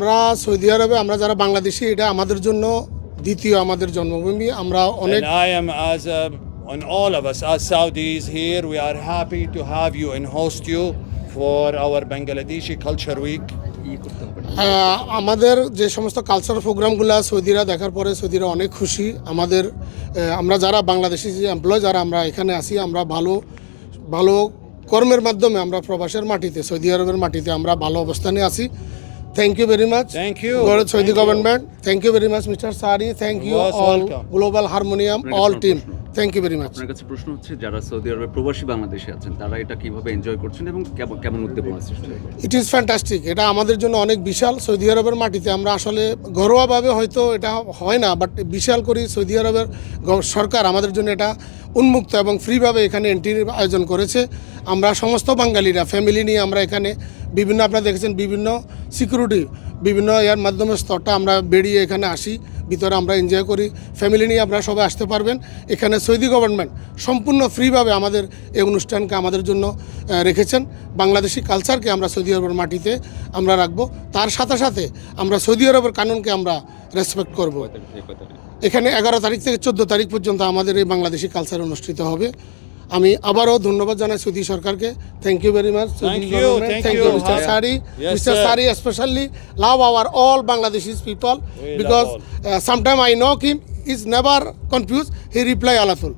আমরা সৌদি আরবে আমরা যারা বাংলাদেশি এটা আমাদের জন্য দ্বিতীয় আমাদের জন্মভূমি আমরা অনেক And I am on all of us as Saudis here, we are happy to have you and host you for our Bangladeshi Culture Week. আমাদের যে সমস্ত কালচারাল প্রোগ্রামগুলো সৌদিরা দেখার পরে সৌদিরা অনেক খুশি আমাদের আমরা যারা বাংলাদেশি যে এমপ্লয় যারা আমরা এখানে আসি আমরা ভালো ভালো কর্মের মাধ্যমে আমরা প্রবাসের মাটিতে সৌদি আরবের মাটিতে আমরা ভালো অবস্থানে আছি thank you very much Thank you. Saudi Thank you. Government thank you very much mister সারি থ্যাংক ইউ Most all welcome. Global harmonium আপনার কাছে অল আমার টিম প্রশ্ন। থ্যাংক ইউ ভেরি মাচ আপনার কাছে প্রশ্ন হচ্ছে যারা সৌদি আরবে প্রবাসী বাংলাদেশি আছেন তারা এটা কিভাবে এনজয় করছেন এবং কেমন কেমন উদ্দীপনা সৃষ্টি হয়? ইট ইজ ফ্যান্টাস্টিক এটা আমাদের জন্য অনেক বিশাল সৌদি আরবের মাটিতে আমরা আসলে ঘরোয়াভাবে হয়তো এটা হয় না বাট বিশাল করে সৌদি আরবের সরকার আমাদের জন্য এটা উন্মুক্ত এবং ফ্রিভাবে এখানে এন্ট্রির আয়োজন করেছে আমরা সমস্ত বাঙালিরা ফ্যামিলি নিয়ে আমরা এখানে বিভিন্ন আপনারা দেখেছেন বিভিন্ন সিকিউরিটি বিভিন্ন এর মাধ্যমে স্তরটা আমরা বেরিয়ে এখানে আসি ভিতরে আমরা এনজয় করি ফ্যামিলি নিয়ে আপনারা সবাই আসতে পারবেন এখানে সৌদি গভর্নমেন্ট সম্পূর্ণ ফ্রিভাবে আমাদের এই অনুষ্ঠানকে আমাদের জন্য রেখেছেন বাংলাদেশি কালচারকে আমরা সৌদি আরবের মাটিতে আমরা রাখবো তার সাথে সাথে আমরা সৌদি আরবের কানুনকে আমরা রেসপেক্ট করব এখানে 11 তারিখ থেকে 14 তারিখ পর্যন্ত আমাদের এই বাংলাদেশি কালচার অনুষ্ঠিত হবে আমি আবারও ধন্যবাদ জানাই সৌদি সরকারকে thank you very much Thank you, thank thank you. You mister Hi. Sorry Yes, mister sir. Sorry especially love our all Bangladeshi people We love because all. sometime I know him is never confused he reply alatul